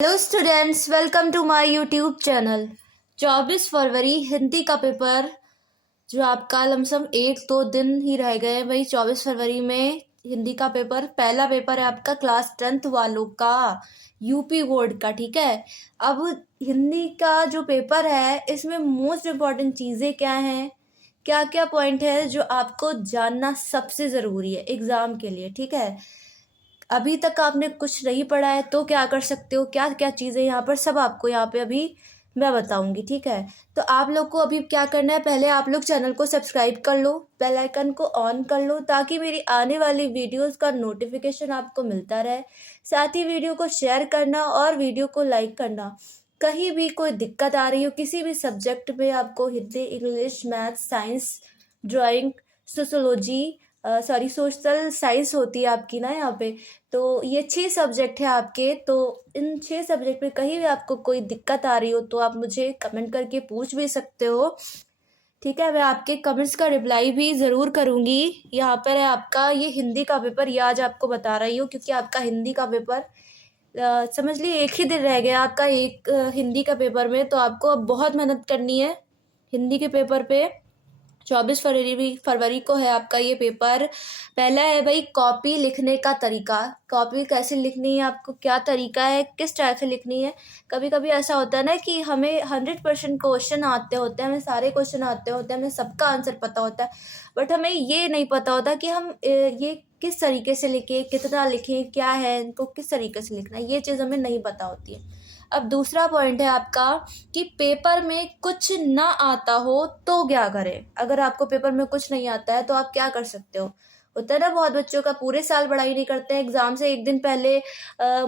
Hello students, welcome to my YouTube channel. 24 फरवरी हिंदी का paper जो आपका लमसम 1-2 दिन ही रह गए हैं। भाई 24 फरवरी में हिंदी का पेपर, पहला पेपर है आपका क्लास 10th वालों का, यूपी बोर्ड का। ठीक है, अब हिंदी का जो पेपर है इसमें मोस्ट इम्पॉर्टेंट चीज़ें क्या हैं, क्या क्या पॉइंट है जो आपको जानना सबसे ज़रूरी है एग्ज़ाम के लिए। ठीक है, अभी तक आपने कुछ नहीं पढ़ा है तो क्या कर सकते हो, क्या क्या चीज़ें यहाँ पर सब आपको यहाँ पे अभी मैं बताऊंगी। ठीक है, तो आप लोग को अभी क्या करना है, पहले आप लोग चैनल को सब्सक्राइब कर लो, बेल आइकन को ऑन कर लो ताकि मेरी आने वाली वीडियोस का नोटिफिकेशन आपको मिलता रहे। साथ ही वीडियो को शेयर करना और वीडियो को लाइक करना। कहीं भी कोई दिक्कत आ रही हो किसी भी सब्जेक्ट में, आपको Hindi, English, math, science, drawing, sociology, social science होती है आपकी ना यहाँ पे, तो ये 6 सब्जेक्ट है आपके। तो इन 6 सब्जेक्ट में कहीं भी आपको कोई दिक्कत आ रही हो तो आप मुझे कमेंट करके पूछ भी सकते हो। ठीक है, मैं आपके कमेंट्स का रिप्लाई भी ज़रूर करूँगी। यहाँ पर है आपका ये हिंदी का पेपर, ये आज आपको बता रही हूँ क्योंकि आपका हिंदी का पेपर समझ लीजिए एक ही दिन रह गया आपका एक हिंदी का पेपर में, तो आपको अब बहुत मेहनत करनी है हिंदी के पेपर पे। 24 फरवरी को है आपका ये पेपर। पहला है भाई कॉपी लिखने का तरीका, कॉपी कैसे लिखनी है, आपको क्या तरीका है, किस टाइप से लिखनी है। कभी कभी ऐसा होता है ना कि हमें 100% क्वेश्चन आते होते हैं, हमें सारे क्वेश्चन आते होते हैं, हमें सबका आंसर पता होता है, बट हमें ये नहीं पता होता कि हम ये किस तरीके से लिखें, कितना लिखें, क्या है इनको किस तरीके से लिखना है, ये चीज़ हमें नहीं पता होती है। अब दूसरा पॉइंट है आपका कि पेपर में कुछ ना आता हो तो क्या करें। अगर आपको पेपर में कुछ नहीं आता है तो आप क्या कर सकते हो। होता है ना, बहुत बच्चों का पूरे साल पढ़ाई नहीं करते हैं, एग्जाम से एक दिन पहले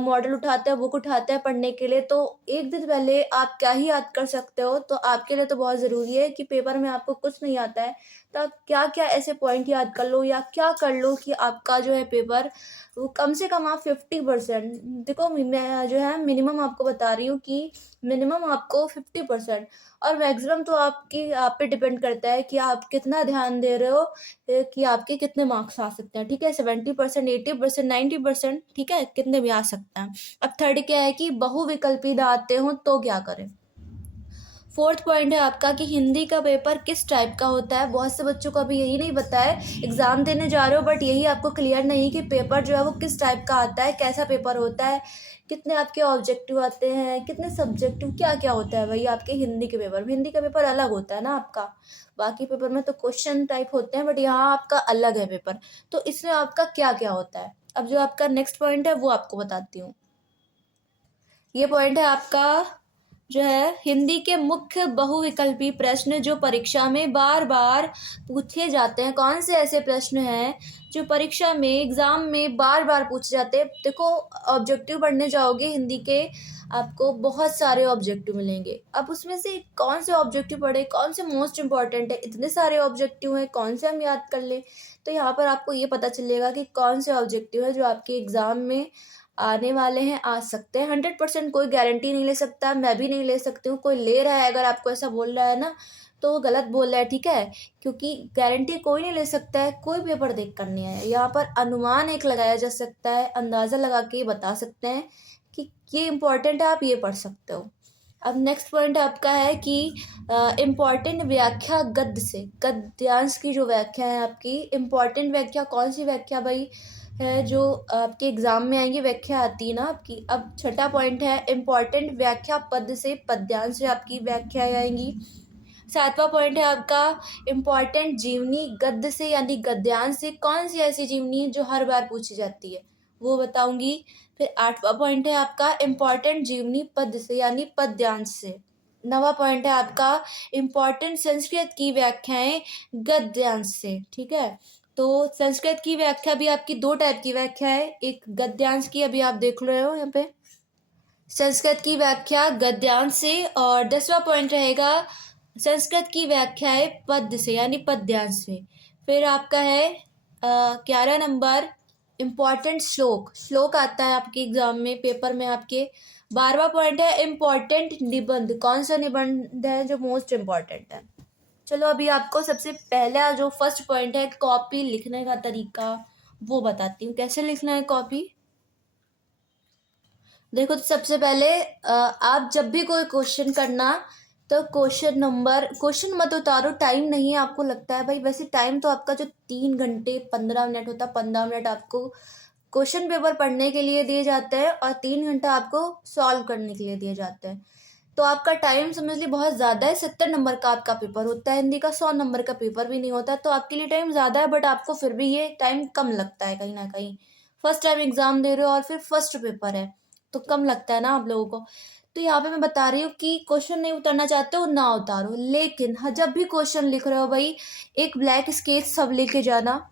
मॉडल उठाते हैं, बुक उठाते हैं पढ़ने के लिए, तो एक दिन पहले आप क्या ही याद कर सकते हो। तो आपके लिए तो बहुत ज़रूरी है कि पेपर में आपको कुछ नहीं आता है तो आप क्या क्या ऐसे पॉइंट याद कर लो या क्या कर लो कि आपका जो है पेपर वो कम से कम आप 50%, देखो मैं जो है मिनिमम आपको बता रही हूँ कि मिनिमम आपको 50%, और मैक्सिमम तो आपकी आप पे डिपेंड करता है कि आप कितना ध्यान दे रहे हो कि आपके कितने मार्क्स आ सकते हैं। ठीक है, 70%, 80%, 90%, ठीक है, कितने भी आ सकते हैं। अब थर्ड क्या है कि बहुविकल्पी ना आते हों तो क्या करें। फोर्थ पॉइंट है आपका कि हिंदी का पेपर किस टाइप का होता है। बहुत से बच्चों को अभी यही नहीं पता है, एग्ज़ाम देने जा रहे हो बट यही आपको क्लियर नहीं कि पेपर जो है वो किस टाइप का आता है, कैसा पेपर होता है, कितने आपके ऑब्जेक्टिव आते हैं, कितने सब्जेक्टिव, क्या क्या होता है भाई आपके हिंदी के पेपर में। हिंदी का पेपर अलग होता है ना आपका, बाकी पेपर में तो क्वेश्चन टाइप होते हैं बट यहाँ आपका अलग है पेपर, तो इसमें आपका क्या क्या होता है। अब जो आपका नेक्स्ट पॉइंट है वो आपको बताती हूँ। ये पॉइंट है आपका जो है हिंदी के मुख्य बहुविकल्पी प्रश्न जो परीक्षा में बार बार पूछे जाते हैं। कौन से ऐसे प्रश्न हैं जो परीक्षा में एग्जाम में बार बार पूछे जाते हैं। देखो, ऑब्जेक्टिव पढ़ने जाओगे हिंदी के, आपको बहुत सारे ऑब्जेक्टिव मिलेंगे। अब उसमें से कौन से ऑब्जेक्टिव पढ़े, कौन से मोस्ट इंपॉर्टेंट है, इतने सारे ऑब्जेक्टिव हैं, कौन से हम याद कर लें। तो यहाँ पर आपको ये पता चलेगा कि कौन से ऑब्जेक्टिव है जो आपके एग्जाम में आने वाले हैं, आ सकते हैं। 100% कोई गारंटी नहीं ले सकता, मैं भी नहीं ले सकती हूँ। कोई ले रहा है अगर आपको ऐसा बोल रहा है ना तो वो गलत बोल रहा है। ठीक है, क्योंकि गारंटी कोई नहीं ले सकता है, कोई पेपर देख कर नहीं है। यहाँ पर अनुमान एक लगाया जा सकता है, अंदाज़ा लगा के बता सकते हैं कि ये इम्पोर्टेंट है, आप ये पढ़ सकते हो। अब नेक्स्ट पॉइंट आपका है कि इम्पॉर्टेंट व्याख्या गद्य से, गद्यांश की जो व्याख्या है आपकी, इम्पॉर्टेंट व्याख्या कौन सी व्याख्या भाई है जो आपके एग्जाम में आएंगी, व्याख्या आती है ना आपकी। अब छठा पॉइंट है इम्पॉर्टेंट व्याख्या पद से, पद्यांश से आपकी व्याख्याएं आएंगी। सातवां पॉइंट है आपका इम्पॉर्टेंट जीवनी गद्य से यानी गद्यांश से, कौन सी ऐसी जीवनी जो हर बार पूछी जाती है वो बताऊंगी। फिर आठवां पॉइंट है आपका इम्पॉर्टेंट जीवनी पद से यानी पद्यांश से। नवा पॉइंट है आपका इम्पॉर्टेंट संस्कृत की व्याख्याएं गद्यांश से। ठीक है, तो संस्कृत की व्याख्या भी आपकी दो टाइप की व्याख्या है, एक गद्यांश की, अभी आप देख रहे हो यहाँ पे संस्कृत की व्याख्या गद्यांश से, और 10वां पॉइंट रहेगा संस्कृत की व्याख्या है पद्य से यानी पद्यांश से। फिर आपका है 11 नंबर इम्पॉर्टेंट श्लोक, श्लोक आता है आपके एग्जाम में पेपर में आपके। 12वां पॉइंट है इम्पॉर्टेंट निबंध, कौन सा निबंध है जो मोस्ट इम्पॉर्टेंट है। चलो अभी आपको सबसे पहला जो फर्स्ट पॉइंट है कॉपी लिखने का तरीका वो बताती हूँ, कैसे लिखना है कॉपी। देखो, तो सबसे पहले आप जब भी कोई क्वेश्चन करना, तो क्वेश्चन मत उतारो। टाइम नहीं है आपको लगता है भाई, वैसे टाइम तो आपका जो 3 घंटे 15 मिनट होता है, 15 मिनट आपको क्वेश्चन पेपर पढ़ने के लिए दिए जाते हैं और 3 घंटा आपको सॉल्व करने के लिए दिए जाते हैं। तो आपका टाइम समझ ली बहुत ज़्यादा है। 70 नंबर का आपका पेपर होता है हिंदी का, 100 नंबर का पेपर भी नहीं होता, तो आपके लिए टाइम ज़्यादा है, बट आपको फिर भी ये टाइम कम लगता है कहीं ना कहीं। फर्स्ट टाइम एग्जाम दे रहे हो और फिर फर्स्ट पेपर है, तो कम लगता है ना आप लोगों को। तो यहाँ पे मैं बता रही हूँ कि क्वेश्चन नहीं उतारना चाहते हो ना उतारो, लेकिन जब भी क्वेश्चन लिख रहे हो भाई, एक ब्लैक स्केच सब लेके जाना।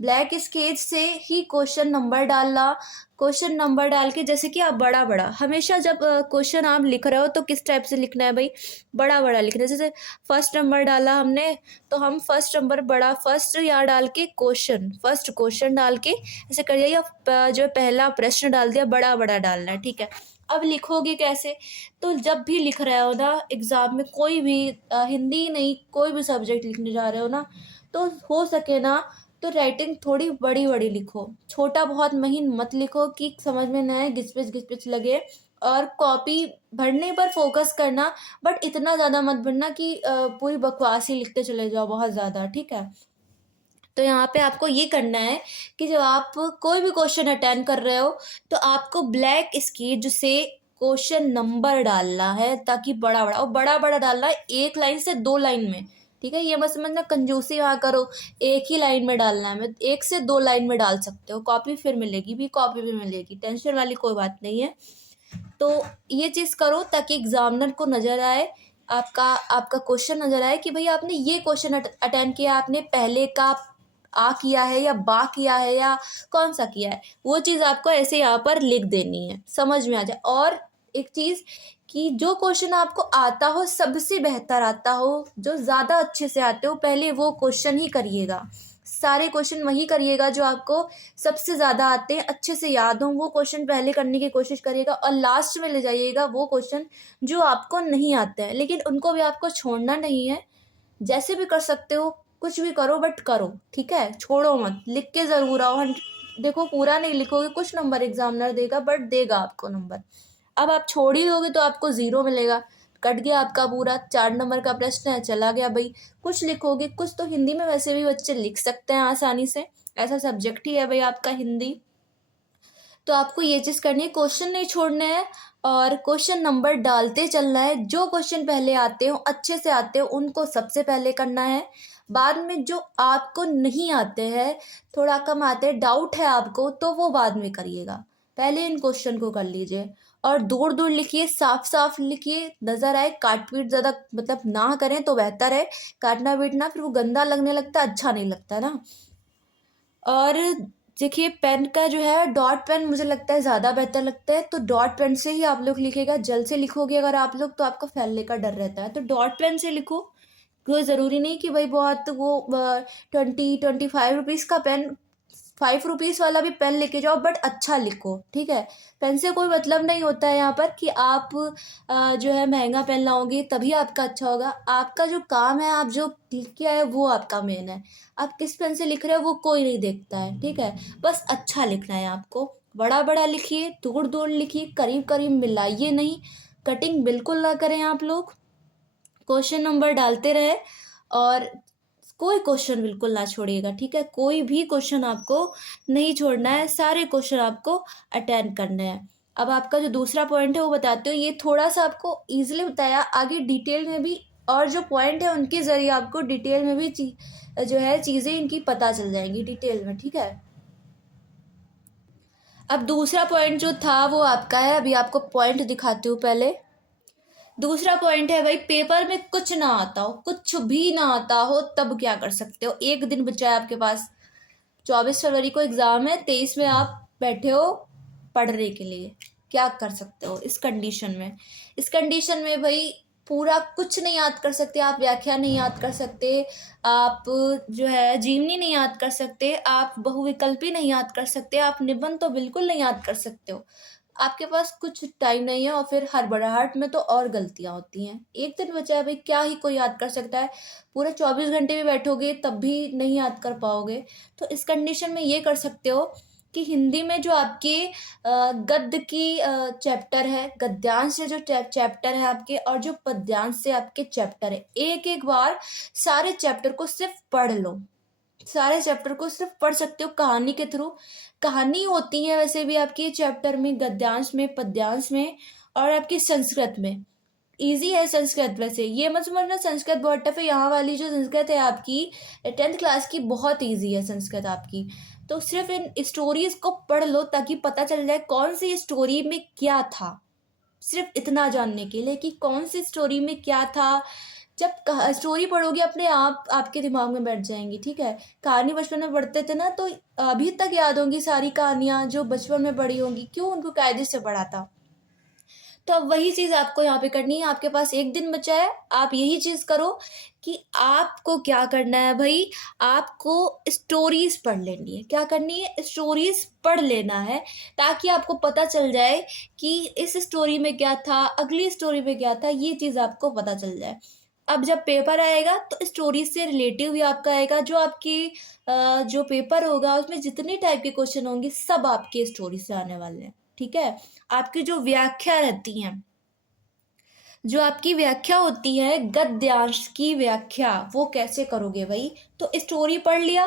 ब्लैक स्केच से ही क्वेश्चन नंबर डालना। क्वेश्चन नंबर डाल के, जैसे कि आप बड़ा बड़ा हमेशा जब क्वेश्चन आप लिख रहे हो तो किस टाइप से लिखना है भाई, बड़ा बड़ा लिखना है। जैसे फर्स्ट नंबर डाला हमने, तो हम फर्स्ट नंबर बड़ा, फर्स्ट यहाँ डाल के क्वेश्चन, फर्स्ट क्वेश्चन डाल के ऐसे करिए, या जो पहला प्रश्न डाल दिया, बड़ा बड़ा डालना है, ठीक है। अब लिखोगे कैसे? तो जब भी लिख रहे हो ना एग्जाम में, कोई भी हिंदी नहीं, कोई भी सब्जेक्ट लिखने जा रहे हो ना, तो हो सके ना तो राइटिंग थोड़ी बड़ी बड़ी लिखो, छोटा बहुत महीन मत लिखो कि समझ में न आए, घिच पिच लगे। और कॉपी भरने पर फोकस करना, बट इतना ज़्यादा मत भरना कि पूरी बकवास ही लिखते चले जाओ बहुत ज़्यादा, ठीक है। तो यहाँ पे आपको ये करना है कि जब आप कोई भी क्वेश्चन अटेंड कर रहे हो, तो आपको ब्लैक स्केच से क्वेश्चन नंबर डालना है, ताकि बड़ा बड़ा, और बड़ा बड़ा डालना है, 1 लाइन से 2 लाइन में, ठीक है। ये मत समझना कंजूसी यहाँ करो, एक ही लाइन में डालना है। मैं 1 से 2 लाइन में डाल सकते हो, कॉपी फिर मिलेगी भी, कॉपी भी मिलेगी, टेंशन वाली कोई बात नहीं है। तो ये चीज़ करो ताकि एग्जामिनर को नज़र आए, आपका आपका क्वेश्चन नज़र आए कि भाई आपने ये क्वेश्चन अटेंड किया, आपने पहले का आ किया है या बा किया है या कौन सा किया है, वो चीज़ आपको ऐसे यहाँ पर लिख देनी है, समझ में आ जाए। और एक चीज़ कि जो क्वेश्चन आपको आता हो, सबसे बेहतर आता हो, जो ज़्यादा अच्छे से आते हो, पहले वो क्वेश्चन ही करिएगा। सारे क्वेश्चन वही करिएगा जो आपको सबसे ज़्यादा आते हैं, अच्छे से याद हो, वो क्वेश्चन पहले करने की कोशिश करिएगा, और लास्ट में ले जाइएगा वो क्वेश्चन जो आपको नहीं आते हैं, लेकिन उनको भी आपको छोड़ना नहीं है। जैसे भी कर सकते हो, कुछ भी करो, बट करो, ठीक है, छोड़ो मत, लिख के ज़रूर आओ। देखो, पूरा नहीं लिखोगे, कुछ नंबर एग्जामिनर देगा, बट देगा आपको नंबर। अब आप छोड़ ही दोगे तो आपको 0 मिलेगा, कट गया आपका पूरा। 4 नंबर का प्रश्न है, चला गया भाई। कुछ लिखोगे, कुछ तो हिंदी में वैसे भी बच्चे लिख सकते हैं आसानी से, ऐसा सब्जेक्ट ही है भाई आपका हिंदी। तो आपको ये चीज़ करनी है, क्वेश्चन नहीं छोड़ने हैं, और क्वेश्चन नंबर डालते चलना है। जो क्वेश्चन पहले आते हो, अच्छे से आते हो, उनको सबसे पहले करना है। बाद में जो आपको नहीं आते हैं, थोड़ा कम आते हैं, डाउट है आपको, तो वो बाद में करिएगा, पहले इन क्वेश्चन को कर लीजिए। और दूर दूर लिखिए, साफ साफ लिखिए, नज़र आए, काट पीट ज़्यादा मतलब ना करें तो बेहतर है। काटना पीटना फिर वो गंदा लगने लगता है, अच्छा नहीं लगता ना। और देखिए, पेन का जो है, डॉट पेन मुझे लगता है ज़्यादा बेहतर लगता है, तो डॉट पेन से ही आप लोग लिखिएगा। जल्द से लिखोगे अगर आप लोग, तो आपका फैलने का डर रहता है, तो डॉट पेन से लिखो। कोई ज़रूरी नहीं कि भाई बहुत वो 20-25 रुपीज़ का पेन, 5 रुपीज़ वाला भी पेन लेके जाओ, बट अच्छा लिखो, ठीक है। पेन से कोई मतलब नहीं होता है यहाँ पर कि आप जो है महंगा पेन लाओगे तभी आपका अच्छा होगा। आपका जो काम है, आप जो लिख के आए, वो आपका मेन है। आप किस पेन से लिख रहे हो वो कोई नहीं देखता है, ठीक है। बस अच्छा लिखना है आपको, बड़ा बड़ा लिखिए, दूर दूर लिखिए, करीब करीब मिलाइए नहीं, कटिंग बिल्कुल ना करें आप लोग। क्वेश्चन नंबर डालते रहे, और कोई क्वेश्चन बिल्कुल ना छोड़िएगा, ठीक है। कोई भी क्वेश्चन आपको नहीं छोड़ना है, सारे क्वेश्चन आपको अटेंड करने हैं। अब आपका जो दूसरा पॉइंट है वो बताते हो, ये थोड़ा सा आपको इजीली बताया, आगे डिटेल में भी, और जो पॉइंट है उनके ज़रिए आपको डिटेल में भी जो है चीज़ें इनकी पता चल जाएंगी डिटेल में, ठीक है। अब दूसरा पॉइंट जो था वो आपका है, अभी आपको पॉइंट दिखाती हूँ पहले। दूसरा पॉइंट है भाई, पेपर में कुछ ना आता हो, कुछ भी ना आता हो, तब क्या कर सकते हो? एक दिन बचा है आपके पास, 24 फरवरी को एग्जाम है, 23 में आप बैठे हो पढ़ने के लिए, क्या कर सकते हो इस कंडीशन में? इस कंडीशन में भाई, पूरा कुछ नहीं याद कर सकते आप, व्याख्या नहीं याद कर सकते आप, जो है जीवनी नहीं याद कर सकते आप, बहुविकल्पी नहीं याद कर सकते आप, निबंध तो बिल्कुल नहीं याद कर सकते हो। आपके पास कुछ टाइम नहीं है, और फिर हड़बड़ाहट में तो और गलतियां होती हैं। एक दिन बचा है भाई, क्या ही कोई याद कर सकता है? पूरे 24 घंटे भी बैठोगे तब भी नहीं याद कर पाओगे। तो इस कंडीशन में ये कर सकते हो कि हिंदी में जो आपके गद्य की चैप्टर है, गद्यांश से जो चैप्टर है आपके, और जो पद्यांश से आपके चैप्टर है, एक एक बार सारे चैप्टर को सिर्फ पढ़ लो। सारे चैप्टर को सिर्फ पढ़ सकते हो कहानी के थ्रू। कहानी होती है वैसे भी आपकी चैप्टर में, गद्यांश में, पद्यांश में, और आपकी संस्कृत में। इजी है संस्कृत, वैसे ये मत समझना संस्कृत बहुत टफ है। यहाँ वाली जो संस्कृत है आपकी 10th क्लास की, बहुत इजी है संस्कृत आपकी। तो सिर्फ इन स्टोरीज को पढ़ लो ताकि पता चल जाए कौन सी स्टोरी में क्या था। सिर्फ इतना जानने के लिए कि कौन सी स्टोरी में क्या था। जब स्टोरी पढ़ोगे अपने आप आपके दिमाग में बैठ जाएंगी, ठीक है। कहानी बचपन में पढ़ते थे ना, तो अभी तक याद होंगी सारी कहानियां जो बचपन में पढ़ी होंगी, क्यों, उनको कायदे से पढ़ा था। तो अब वही चीज आपको यहाँ पे करनी है। आपके पास एक दिन बचा है, आप यही चीज करो कि आपको क्या करना है भाई, आपको स्टोरीज पढ़ लेनी है। क्या करनी है, स्टोरीज पढ़ लेना है, ताकि आपको पता चल जाए कि इस स्टोरी में क्या था, अगली स्टोरी में क्या था, ये चीज आपको पता चल जाए। अब जब पेपर आएगा तो स्टोरी से रिलेटिव भी आपका आएगा। जो आपकी जो पेपर होगा उसमें जितने टाइप के क्वेश्चन होंगे सब आपके स्टोरी से आने वाले हैं, ठीक है। आपकी जो व्याख्या रहती है, जो आपकी व्याख्या होती है, गद्यांश की व्याख्या, वो कैसे करोगे भाई। तो स्टोरी पढ़ लिया।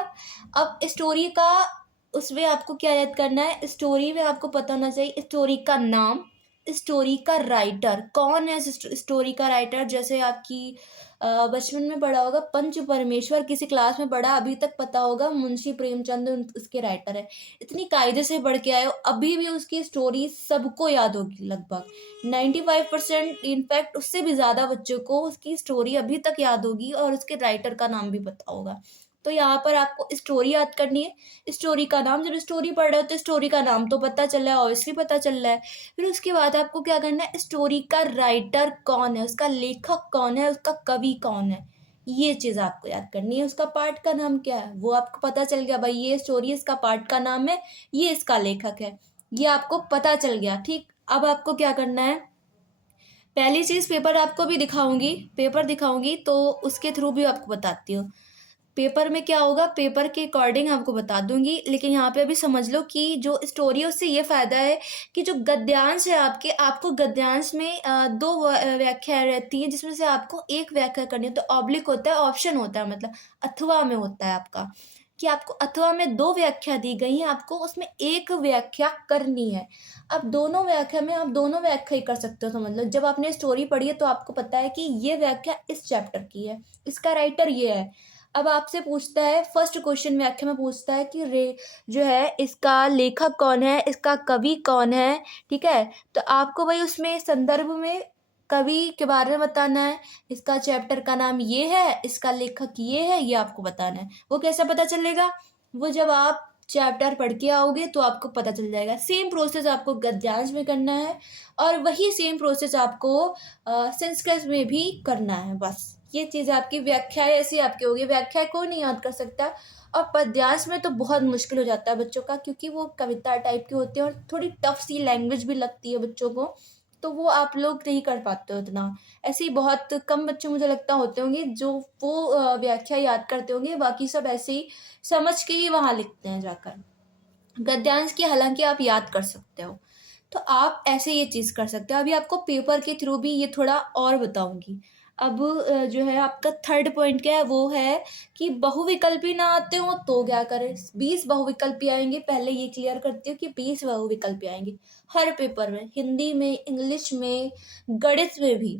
अब स्टोरी का, उसमें आपको क्या याद करना है, स्टोरी में आपको पता होना चाहिए स्टोरी का नाम, स्टोरी का राइटर कौन है। स्टोरी का राइटर जैसे आपकी बचपन में पढ़ा होगा पंच परमेश्वर, किसी क्लास में पढ़ा, अभी तक पता होगा मुंशी प्रेमचंद उसके राइटर है। इतनी कायदे से पढ़ के आए हो, अभी भी उसकी स्टोरी सबको याद होगी लगभग 95%, इनफैक्ट उससे भी ज्यादा बच्चों को उसकी स्टोरी अभी तक याद होगी और उसके राइटर का नाम भी पता होगा। तो यहाँ पर आपको स्टोरी याद करनी है, स्टोरी का नाम। जब स्टोरी पढ़ रहे हो तो स्टोरी का नाम तो पता चल रहा है, ऑब्वियसली पता चल रहा है। फिर उसके बाद आपको क्या करना है, स्टोरी का राइटर कौन है, उसका लेखक कौन है, उसका कवि कौन है, ये चीज आपको याद करनी है। उसका पार्ट का नाम क्या है वो आपको पता चल गया, भाई ये स्टोरी इसका पार्ट का नाम है, ये इसका लेखक है, ये आपको पता चल गया, ठीक। अब आपको क्या करना है, पहली चीज पेपर आपको भी दिखाऊंगी, पेपर दिखाऊंगी तो उसके थ्रू भी आपको बताती हूँ। पेपर में क्या होगा, पेपर के अकॉर्डिंग आपको बता दूंगी, लेकिन यहाँ पे अभी समझ लो कि जो स्टोरी है उससे ये फायदा है कि जो गद्यांश है आपके, आपको गद्यांश में दो व्याख्या रहती है, जिसमें से आपको एक व्याख्या करनी है। तो ऑब्लिक होता है, ऑप्शन होता है, मतलब अथवा में होता है आपका, कि आपको अथवा में दो व्याख्या दी गई है, आपको उसमें एक व्याख्या करनी है। अब दोनों व्याख्या में आप दोनों व्याख्या ही कर सकते हो, समझ लो। जब आपने स्टोरी पढ़ी है तो आपको पता है कि ये व्याख्या इस चैप्टर की है, इसका राइटर ये है। अब आपसे पूछता है, फर्स्ट क्वेश्चन व्याख्या में पूछता है कि रे जो है इसका लेखक कौन है, इसका कवि कौन है, ठीक है। तो आपको भाई उसमें संदर्भ में कवि के बारे में बताना है, इसका चैप्टर का नाम ये है, इसका लेखक ये है, ये आपको बताना है। वो कैसे पता चलेगा, वो जब आप चैप्टर पढ़ के आओगे तो आपको पता चल जाएगा। सेम प्रोसेस आपको गद्यांश में करना है, और वही सेम प्रोसेस आपको संस्कृत में भी करना है। बस ये चीज आपकी व्याख्या ऐसी आपकी होगी। व्याख्या कोई नहीं याद कर सकता, और पद्यांश में तो बहुत मुश्किल हो जाता है बच्चों का, क्योंकि वो कविता टाइप की होती है और थोड़ी टफ सी लैंग्वेज भी लगती है बच्चों को, तो वो आप लोग नहीं कर पाते हो इतना। ऐसे ही बहुत कम बच्चे मुझे लगता होते होंगे जो वो व्याख्या याद करते होंगे, बाकी सब ऐसे ही समझ के ही वहां लिखते हैं जाकर। गद्यांश की हालांकि आप याद कर सकते हो, तो आप ऐसे ये चीज कर सकते हो। अभी आपको पेपर के थ्रू भी ये थोड़ा और बताऊंगी। अब जो है आपका थर्ड पॉइंट क्या है, वो है कि बहुविकल्पी ना आते हो तो क्या करें। 20 बहुविकल्पी आएंगे, पहले ये क्लियर करती हूँ कि 20 बहुविकल्पी आएंगे हर पेपर में, हिंदी में, इंग्लिश में, गणित में भी,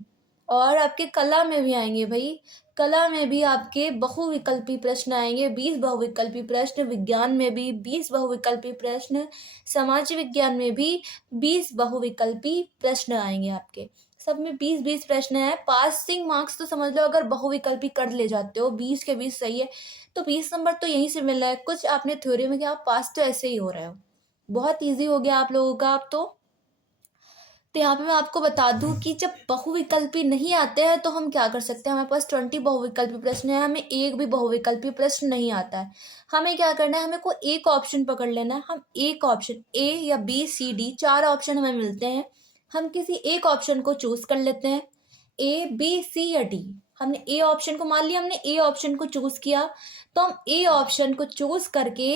और आपके कला में भी आएंगे भाई। कला में भी आपके बहुविकल्पी प्रश्न आएंगे, 20 बहुविकल्पी प्रश्न। विज्ञान में भी 20 बहुविकल्पी प्रश्न, समाज विज्ञान में भी 20 बहुविकल्पी प्रश्न आएंगे आपके। सब में 20-20 प्रश्न है। पासिंग मार्क्स तो समझ लो, अगर बहुविकल्पी कर ले जाते हो 20 के 20 सही है तो 20 नंबर तो यहीं से मिल रहा है। कुछ आपने थ्योरी में किया, आप पास तो ऐसे ही हो रहे हो। बहुत ईजी हो गया आप लोगों का अब तो यहाँ पे मैं आपको बता दूं कि जब बहुविकल्पी नहीं आते हैं तो हम क्या कर सकते हैं। हमारे पास 20 बहुविकल्पी प्रश्न है, हमें एक भी बहुविकल्पी प्रश्न नहीं आता है। हमें क्या करना है, हमें को एक ऑप्शन पकड़ लेना है। हम एक ऑप्शन, ए या बी सी डी, 4 ऑप्शन हमें मिलते हैं, हम किसी एक ऑप्शन को चूज कर लेते हैं, ए बी सी या डी। हमने ए ऑप्शन को मान लिया, हमने ए ऑप्शन को चूज किया, तो हम ए ऑप्शन को चूज करके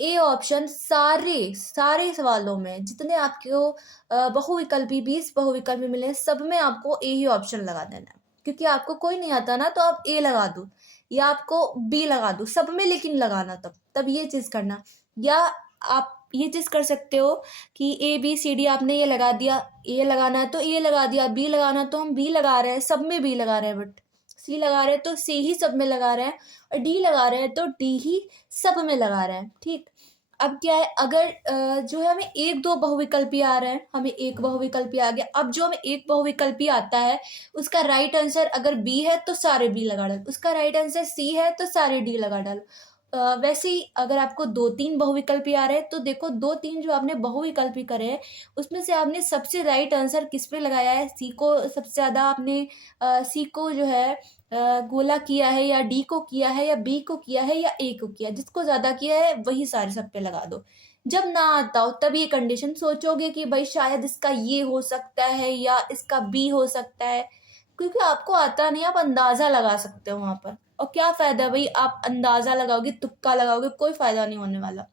ए ऑप्शन सारे सारे सवालों में जितने आपको बहुविकल्पी 20 बहुविकल्पी मिले सब में आपको ए ही ऑप्शन लगा देना है। क्योंकि आपको कोई नहीं आता ना तो आप ए लगा दो या आपको बी लगा दो, सब में लेकिन लगाना तब ये चीज करना। या आप ये चीज कर सकते हो कि ए बी सी डी आपने ये लगा दिया, ए लगाना है तो ए लगा दिया, बी लगाना तो हम बी लगा रहे हैं, सब में बी लगा रहे हैं, बट सी लगा रहे हैं तो सी ही सब में लगा रहे हैं, और डी लगा रहे हैं तो डी ही सब में लगा रहे हैं। ठीक, अब क्या है, अगर जो है हमें एक दो बहुविकल्पी आ रहे हैं, हमें एक बहुविकल्पी आ गया, अब जो हमें एक बहुविकल्पी आता है उसका राइट आंसर अगर बी है तो सारे बी लगा डालो, उसका राइट आंसर सी है तो सारे डी लगा डालो। वैसे ही अगर आपको 2-3 बहुविकल्पी आ रहे हैं तो देखो 2-3 जो आपने बहुविकल्पी करे हैं उसमें से आपने सबसे राइट आंसर किस पे लगाया है, सी को सबसे ज़्यादा आपने सी को जो है गोला किया है, या डी को किया है, या बी को किया है, या ए को किया, जिसको ज़्यादा किया है वही सारे सब पे लगा दो। जब ना आता हो तब ये कंडीशन सोचोगे कि भाई शायद इसका ये हो सकता है या इसका बी हो सकता है, क्योंकि आपको आता नहीं, आप अंदाजा लगा सकते हो वहां पर। और क्या फायदा भाई, आप अंदाजा लगाओगे, तुक्का लगाओगे, कोई फायदा नहीं होने वाला।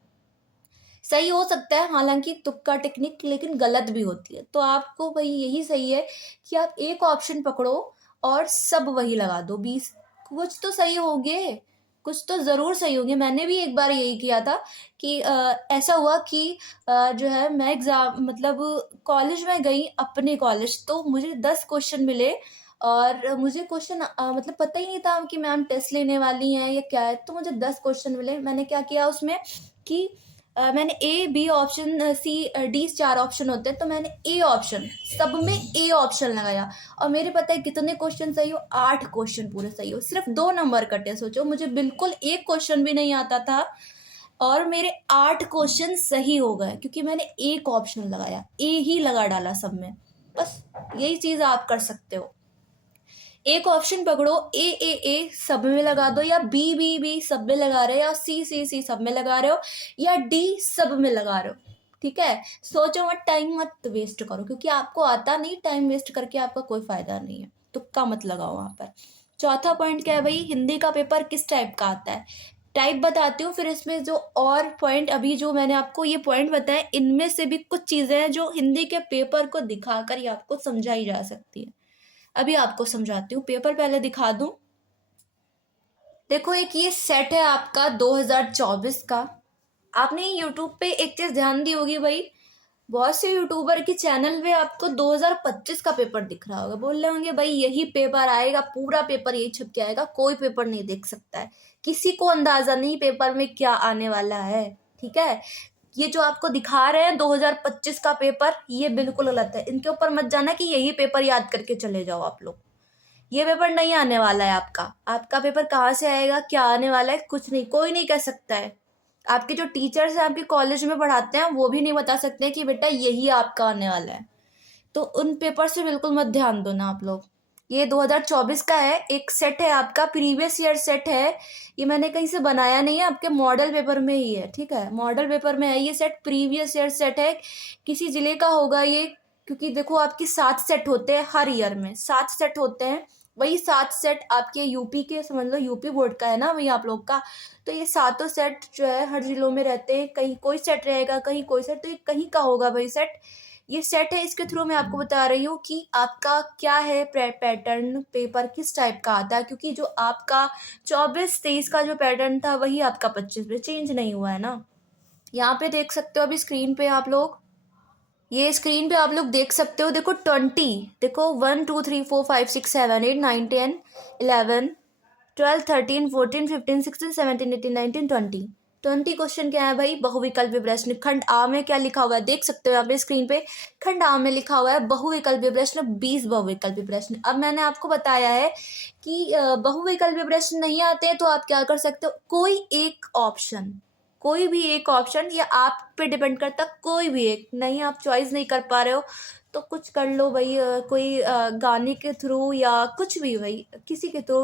सही हो सकता है हालांकि तुक्का टेक्निक, लेकिन गलत भी होती है। तो आपको भाई यही सही है कि आप एक ऑप्शन पकड़ो और सब वही लगा दो। 20 कुछ तो सही होंगे, कुछ तो जरूर सही होंगे। मैंने भी एक बार यही किया था कि ऐसा हुआ कि जो है मैं एग्जाम मतलब कॉलेज में गई, अपने कॉलेज, तो मुझे 10 क्वेश्चन मिले और मुझे क्वेश्चन मतलब पता ही नहीं था कि मैम टेस्ट लेने वाली हैं या क्या है। तो मुझे 10 क्वेश्चन मिले, मैंने क्या किया उसमें कि मैंने A B option C D 4 option होते हैं, तो मैंने ए ऑप्शन सब में ए ऑप्शन लगाया और मेरे पता है कितने क्वेश्चन सही हो, 8 क्वेश्चन पूरे सही हो, सिर्फ 2 नंबर कटे। सोचो मुझे बिल्कुल एक क्वेश्चन भी नहीं आता था और मेरे 8 क्वेश्चन सही हो गए क्योंकि मैंने एक ऑप्शन लगाया, ए ही लगा डाला सब में। बस यही चीज आप कर सकते हो। एक ऑप्शन पकड़ो, ए सब में लगा दो, या बी सब में लगा रहे हो, या सी सब में लगा रहे हो, या डी सब में लगा रहे हो। ठीक है, सोचो मत, टाइम मत वेस्ट करो, क्योंकि आपको आता नहीं, टाइम वेस्ट करके आपका कोई फायदा नहीं है, तुक्का मत लगाओ वहां पर। चौथा पॉइंट क्या है भाई, हिंदी का पेपर किस टाइप का आता है, टाइप बताती हूँ, फिर इसमें जो और पॉइंट अभी जो मैंने आपको ये पॉइंट बताए, इनमें से भी कुछ चीजें हैं जो हिंदी के पेपर को दिखाकर ही आपको समझाई जा सकती है। अभी आपको समझाती हूँ, पेपर पहले दिखा दूं। देखो एक ये सेट है आपका 2024 का। आपने यूट्यूब पे एक चीज ध्यान दी होगी भाई, बहुत से यूट्यूबर के चैनल पे आपको 2025 का पेपर दिख रहा होगा, बोल रहे होंगे भाई यही पेपर आएगा, पूरा पेपर यही छप के आएगा, कोई पेपर नहीं देख सकता है, किसी को अंदाजा नहीं पेपर में क्या आने वाला है। ठीक है, ये जो आपको दिखा रहे हैं 2025 का पेपर, ये बिल्कुल गलत है। इनके ऊपर मत जाना कि यही पेपर याद करके चले जाओ आप लोग, ये पेपर नहीं आने वाला है आपका। आपका पेपर कहाँ से आएगा, क्या आने वाला है, कुछ नहीं, कोई नहीं कह सकता है। आपके जो टीचर्स हैं आपके कॉलेज में पढ़ाते हैं वो भी नहीं बता सकते कि बेटा यही आपका आने वाला है। तो उन पेपर से बिल्कुल मत ध्यान दो ना आप लोग। ये 2024 का है, एक सेट है आपका, प्रीवियस ईयर सेट है, ये मैंने कहीं से बनाया नहीं है, आपके मॉडल पेपर में ही है। ठीक है, मॉडल पेपर में है ये सेट, प्रीवियस ईयर सेट है, किसी जिले का होगा ये, क्योंकि देखो आपकी 7 सेट होते हैं, हर ईयर में 7 सेट होते हैं, वही 7 सेट आपके यूपी के, समझ लो यूपी बोर्ड का है ना वही आप लोग का। तो ये सातों सेट जो है हर जिलों में रहते हैं, कहीं कोई सेट रहेगा कहीं कोई सेट, तो ये कहीं का होगा भाई सेट, ये सेट है। इसके थ्रू मैं आपको बता रही हूँ कि आपका क्या है पैटर्न, पेपर किस टाइप का आता है, क्योंकि जो आपका 24-23 का जो पैटर्न था वही आपका 25 में चेंज नहीं हुआ है ना। यहाँ पे देख सकते हो अभी स्क्रीन पे आप लोग, ये स्क्रीन पे आप लोग देख सकते हो, देखो 20, देखो 1 2 3 4 5 6 7 8 9 10 11 12 13 14 15 16 17 18 19 20 20 क्वेश्चन क्या है भाई, बहुविकल्पीय प्रश्न। खंड आ में क्या लिखा हुआ है देख सकते हो यहाँ पे स्क्रीन पे, खंड आ में लिखा हुआ है बहुविकल्पीय प्रश्न, 20 बहुविकल्पीय प्रश्न। अब मैंने आपको बताया है कि बहुविकल्पीय प्रश्न नहीं आते हैं तो आप क्या कर सकते हो, कोई एक ऑप्शन, कोई भी एक ऑप्शन, या आप पे डिपेंड करता, कोई भी एक, नहीं आप चॉइस नहीं कर पा रहे हो तो कुछ कर लो भाई, कोई गाने के थ्रू या कुछ भी भाई, किसी के थ्रू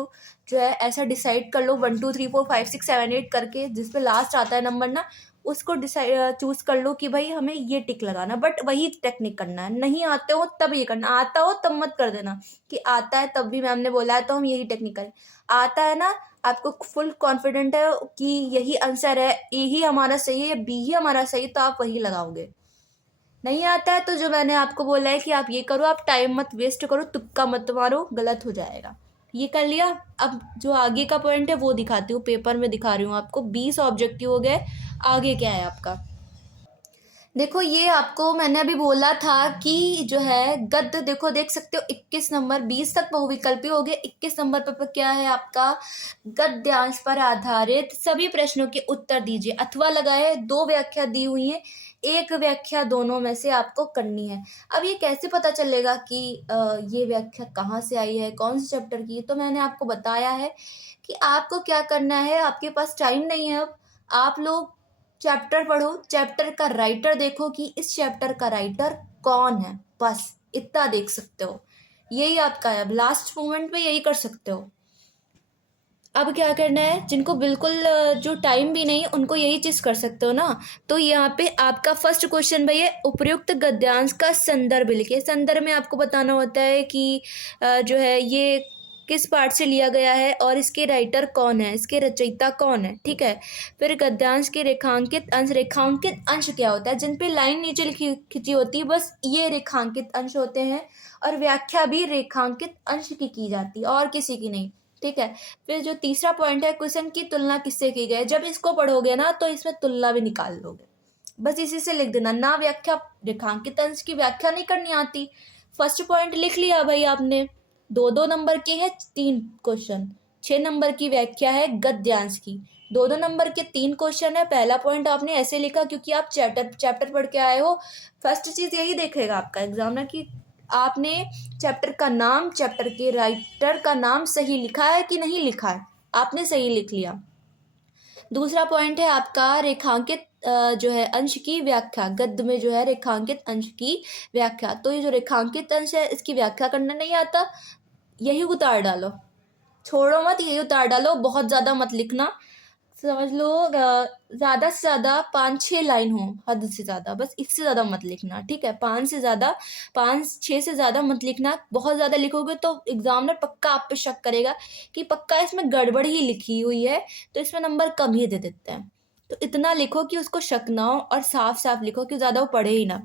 जो है ऐसा डिसाइड कर लो, 1 2 3 4 5 6 7 8 करके, जिस पे लास्ट आता है नंबर ना उसको डिसाइड चूज कर लो कि भाई हमें ये टिक लगाना, बट वही टेक्निक करना है। नहीं आते हो तब ये करना, आता हो तब मत कर देना कि आता है तब भी मैम ने बोला है तो हम यही टेक्निक करें। आता है ना, आपको फुल कॉन्फिडेंट है कि यही आंसर है, ए ही हमारा सही है या बी ही हमारा सही है, तो आप वही लगाओगे। नहीं आता है तो जो मैंने आपको बोला है कि आप ये करो, आप टाइम मत वेस्ट करो, तुक्का मत मारो, गलत हो जाएगा। ये कर लिया। अब जो आगे का पॉइंट है वो दिखाती हूँ, पेपर में दिखा रही हूँ आपको। 20 ऑब्जेक्टिव हो गए। आगे क्या है आपका, देखो ये आपको मैंने अभी बोला था कि जो है गद्य, देखो देख सकते हो 21 नंबर, 20 तक बहुविकल्पी हो गए, 21 नंबर पर क्या है आपका, गद्यांश पर आधारित सभी प्रश्नों के उत्तर दीजिए अथवा लगाए। 2 व्याख्या दी हुई है, एक व्याख्या दोनों में से आपको करनी है। अब ये कैसे पता चलेगा कि ये व्याख्या कहाँ से आई है, कौन से चैप्टर की, तो मैंने आपको बताया है कि आपको क्या करना है। आपके पास टाइम नहीं है, अब आप लोग चैप्टर पढ़ो, चैप्टर का राइटर देखो कि इस चैप्टर का राइटर कौन है, बस इतना देख सकते हो। यही आपका है, अब लास्ट मोमेंट में यही कर सकते हो। अब क्या करना है, जिनको बिल्कुल जो टाइम भी नहीं उनको यही चीज़ कर सकते हो ना। तो यहाँ पे आपका फर्स्ट क्वेश्चन भाई है, उपयुक्त गद्यांश का संदर्भ लिखिए। संदर्भ में आपको बताना होता है कि जो है ये किस पार्ट से लिया गया है और इसके राइटर कौन है, इसके रचयिता कौन है, ठीक है। फिर गद्यांश के रेखांकित अंश, रेखांकित अंश क्या होता है, जिन पे लाइन नीचे लिखी खिंची होती है, बस ये रेखांकित अंश होते हैं। और व्याख्या भी रेखांकित अंश की जाती है और किसी की नहीं, ठीक है। फिर जो तीसरा पॉइंट है, क्वेश्चन की तुलना किससे की गई, जब इसको पढ़ोगे ना तो इसमें तुलना भी निकाल लोगे, बस इसी से लिख देना ना। व्याख्या, रेखांकित अंश की व्याख्या नहीं करनी आती। फर्स्ट पॉइंट लिख लिया भाई आपने, 2-2 नंबर के हैं 3 क्वेश्चन, 6 नंबर की व्याख्या है गद्यांश की, 2-2 नंबर के 3 क्वेश्चन है। पहला पॉइंट आपने ऐसे लिखा क्योंकि आप चैप्टर पढ़ के आए हो। फर्स्ट चीज यही देखेगा आपका एग्जामिनर कि आपने चैप्टर का नाम, चैप्टर के राइटर का नाम सही लिखा है कि नहीं लिखा है, आपने सही लिख लिया। दूसरा पॉइंट है आपका रेखांकित जो है अंश की व्याख्या, गद्य में जो है रेखांकित अंश की व्याख्या। तो ये जो रेखांकित अंश है इसकी व्याख्या करना नहीं आता, यही उतार डालो, छोड़ो मत, यही उतार डालो, बहुत ज़्यादा मत लिखना। समझ लो ज़्यादा से ज़्यादा 5-6 लाइन हो, हद से ज़्यादा, बस इससे ज़्यादा मत लिखना, ठीक है। 5 से ज़्यादा, 5-6 से ज़्यादा मत लिखना। बहुत ज़्यादा लिखोगे तो एग्जामिनर पक्का आप पे शक करेगा कि पक्का इसमें गड़बड़ ही लिखी हुई है, तो इसमें नंबर कम ही दे देते हैं। तो इतना लिखो कि उसको शक ना हो और साफ साफ लिखो कि ज़्यादा वो पढ़े ही ना।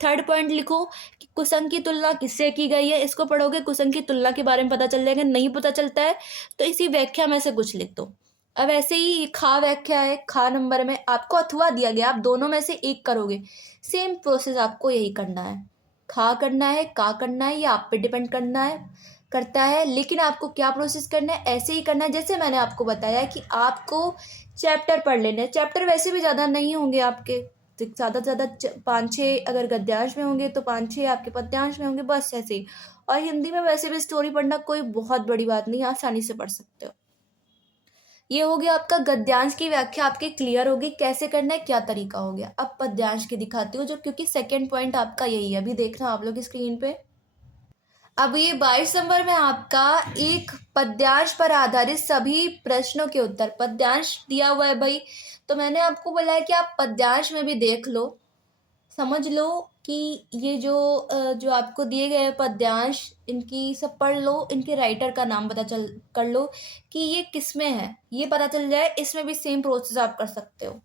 थर्ड पॉइंट लिखो कि कुसंग की तुलना किससे की गई है, इसको पढ़ोगे कुसंग की तुलना के बारे में पता चल जाएगा। नहीं पता चलता है तो इसी व्याख्या में से कुछ लिख दो। अब ऐसे ही खा व्याख्या है, खा नंबर में आपको अथवा दिया गया, आप दोनों में से एक करोगे, सेम प्रोसेस आपको यही करना है। खा करना है, का करना है, ये आप पे डिपेंड करता है, लेकिन आपको क्या प्रोसेस करना है, ऐसे ही करना है जैसे मैंने आपको बताया कि आपको चैप्टर पढ़ लेना है। चैप्टर वैसे भी ज़्यादा नहीं होंगे आपके, ज़्यादा से ज़्यादा 5-6 अगर गद्यांश में होंगे तो 5-6 आपके पद्यांश में होंगे, बस ऐसे ही। और हिंदी में वैसे भी स्टोरी पढ़ना कोई बहुत बड़ी बात नहीं, आसानी से पढ़ सकते हो। ये हो गया आपका गद्यांश की व्याख्या, आपकी क्लियर होगी कैसे करना है, क्या तरीका हो गया। अब पद्यांश की दिखाती हूँ, जो क्योंकि सेकंड पॉइंट आपका यही है, अभी देखना आप लोग स्क्रीन पे। अब ये 22 नंबर में आपका एक पद्यांश पर आधारित सभी प्रश्नों के उत्तर, पद्यांश दिया हुआ है भाई, तो मैंने आपको बोला है कि आप पद्यांश में भी देख लो, समझ लो कि ये जो आपको दिए गए पद्यांश, इनकी सब पढ़ लो, इनके राइटर का नाम पता चल कर लो कि ये किस में है, ये पता चल जाए। इसमें भी सेम प्रोसेस आप कर सकते हो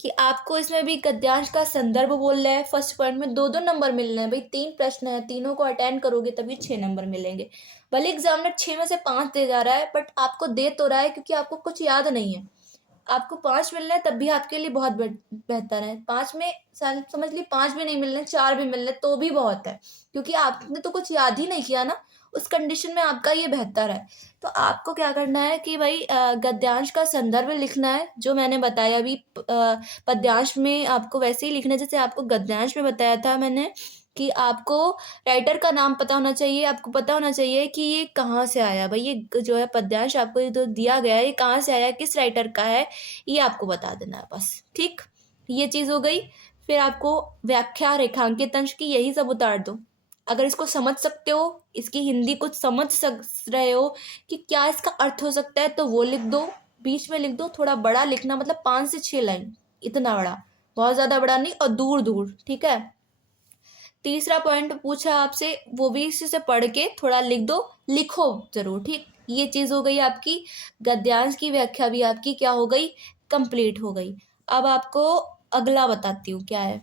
कि आपको इसमें भी गद्यांश का संदर्भ बोल रहा है। फर्स्ट पॉइंट में 2-2 नंबर मिल रहे हैं भाई, 3 प्रश्न है, तीनों को अटेंड करोगे तभी 6 नंबर मिलेंगे। भले एग्जामिनर 6 में से 5 दे जा रहा है, बट आपको दे तो रहा है क्योंकि आपको कुछ याद नहीं है। आपको 5 मिल रहे हैं तब भी आपके लिए बहुत बेहतर है। 5 में समझ ली 5 भी नहीं मिल रहे, 4 भी मिल रहे तो भी बहुत है, क्योंकि आपने तो कुछ याद ही नहीं किया ना, उस कंडीशन में आपका ये बेहतर है। तो आपको क्या करना है कि भाई गद्यांश का संदर्भ लिखना है, जो मैंने बताया अभी। पद्यांश में आपको वैसे ही लिखना है जैसे आपको गद्यांश में बताया था मैंने, कि आपको राइटर का नाम पता होना चाहिए, आपको पता होना चाहिए कि ये कहाँ से आया भाई, ये जो है पद्यांश आपको ये जो दिया गया है ये कहाँ से आया, किस राइटर का है, ये आपको बता देना है बस, ठीक। ये चीज़ हो गई। फिर आपको व्याख्या रेखांकित अंश की यही सब उतार दो। अगर इसको समझ सकते हो, इसकी हिंदी कुछ समझ रहे हो कि क्या इसका अर्थ हो सकता है, तो वो लिख दो। बीच में लिख दो, थोड़ा बड़ा लिखना, मतलब 5 से 6 लाइन, इतना बड़ा, बहुत ज़्यादा बड़ा नहीं और दूर दूर, ठीक है। तीसरा पॉइंट पूछा आपसे, वो भी इसी से पढ़ के थोड़ा लिख दो, लिखो जरूर, ठीक। ये चीज़ हो गई आपकी, गद्यांश की व्याख्या भी आपकी क्या हो गई, कंप्लीट हो गई। अब आपको अगला बताती हूँ क्या है।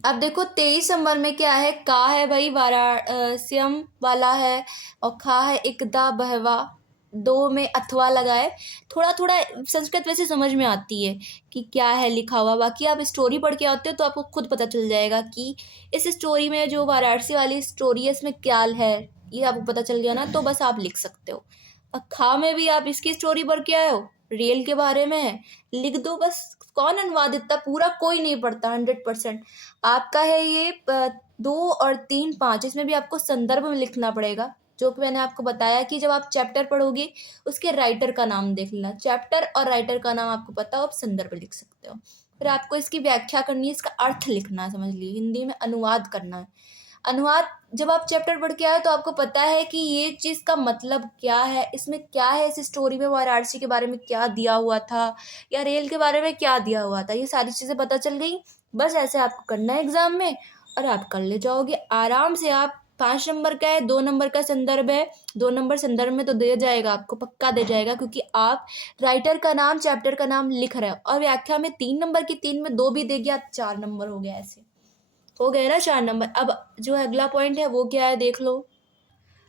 अब देखो 23 नंबर में क्या है, का है भाई वाराणस्यम वाला है, और खा है एकदा बहवा, दो में अथवा लगा है। थोड़ा थोड़ा संस्कृत वैसे समझ में आती है कि क्या है लिखा हुआ, बाकी आप स्टोरी पढ़ के आते हो तो आपको खुद पता चल जाएगा कि इस स्टोरी में जो वाराणसी वाली स्टोरी है इसमें क्या है, ये आपको पता चल गया ना, तो बस आप लिख सकते हो। और खा में भी आप इसकी स्टोरी पढ़ के आए हो, रेल के बारे में है, लिख दो बस। कौन अनुवाद इतना पूरा कोई नहीं पढ़ता 100%। आपका है ये 2 और 3 5, इसमें भी आपको संदर्भ में लिखना पड़ेगा, जो कि मैंने आपको बताया कि जब आप चैप्टर पढ़ोगे उसके राइटर का नाम देख लेना, चैप्टर और राइटर का नाम आपको पता हो, आप संदर्भ लिख सकते हो। फिर आपको इसकी व्याख्या करनी है, इसका अर्थ लिखना है, समझ लीजिए हिंदी में अनुवाद करना है। अनुवाद जब आप चैप्टर पढ़ के आए तो आपको पता है कि ये चीज़ का मतलब क्या है, इसमें क्या है, इस स्टोरी में वाराणसी के बारे में क्या दिया हुआ था या रेल के बारे में क्या दिया हुआ था, ये सारी चीज़ें पता चल गई। बस ऐसे आपको करना है एग्जाम में और आप कर ले जाओगे आराम से। आप 5 नंबर का है, 2 नंबर का संदर्भ है, 2 नंबर संदर्भ में तो दे जाएगा आपको, पक्का दे जाएगा, क्योंकि आप राइटर का नाम चैप्टर का नाम लिख रहे हो। और व्याख्या में 3 नंबर की, 3 में 2 भी दे गया, 4 नंबर हो गया, ऐसे हो गए ना 4 नंबर। अब जो अगला पॉइंट है वो क्या है देख लो।